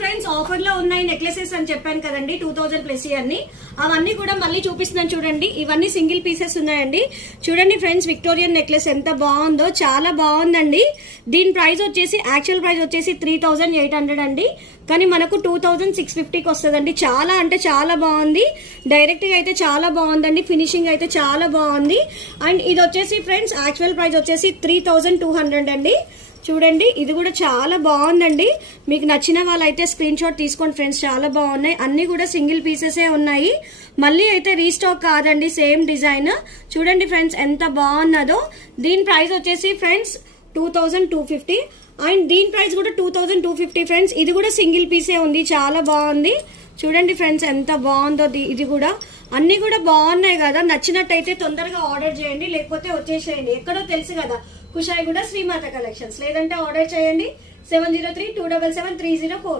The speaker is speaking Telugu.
ఫ్రెండ్స్ ఆఫర్ లో ఉన్నాయి నెక్లెసెస్ అని చెప్పాను కదండి 2000 ప్లస్ అన్ని అవన్నీ కూడా మళ్ళీ చూపిస్తున్నాను చూడండి. ఇవన్నీ సింగిల్ పీసెస్ ఉన్నాయండి. చూడండి ఫ్రెండ్స్, విక్టోరియన్ నెక్లెస్ ఎంత బాగుందో, చాలా బాగుందండి. దీని ప్రైస్ వచ్చేసి యాక్చువల్ ప్రైస్ వచ్చేసి 3800 అండి, కానీ మనకు 2650కి వస్తుందండి. చాలా అంటే చాలా బాగుంది. డైరెక్ట్ గా అయితే చాలా బాగుందండి. ఫినిషింగ్ అయితే చాలా బాగుంది. అండ్ ఇది వచ్చేసి ఫ్రెండ్స్ యాక్చువల్ ప్రైస్ వచ్చేసి 3200 అండి. చూడండి, ఇది కూడా చాలా బాగుందండి. మీకు నచ్చిన వాళ్ళైతే స్క్రీన్ షాట్ తీసుకోండి ఫ్రెండ్స్, చాలా బాగున్నాయి. అన్ని కూడా సింగిల్ పీసెసే ఉన్నాయి, మళ్ళీ అయితే రీస్టాక్ కాదండి. సేమ్ డిజైన్ చూడండి ఫ్రెండ్స్ ఎంత బాగున్నదో. దీని ప్రైస్ వచ్చేసి ఫ్రెండ్స్ 2250 అండ్ దీని ప్రైస్ కూడా 2250 ఫ్రెండ్స్. ఇది కూడా సింగిల్ పీసే ఉంది, చాలా బాగుంది. చూడండి ఫ్రెండ్స్ ఎంత బాగుందో. ఇది కూడా అన్ని కూడా బాగున్నాయి కదా. నచ్చినట్టయితే తొందరగా ఆర్డర్ చేయండి, లేకపోతే వచ్చేసేయండి. ఎక్కడో తెలుసు కదా, కుషాయిగూడ శ్రీమాత కలెక్షన్స్. లేదంటే ఆర్డర్ చేయండి 7032777304.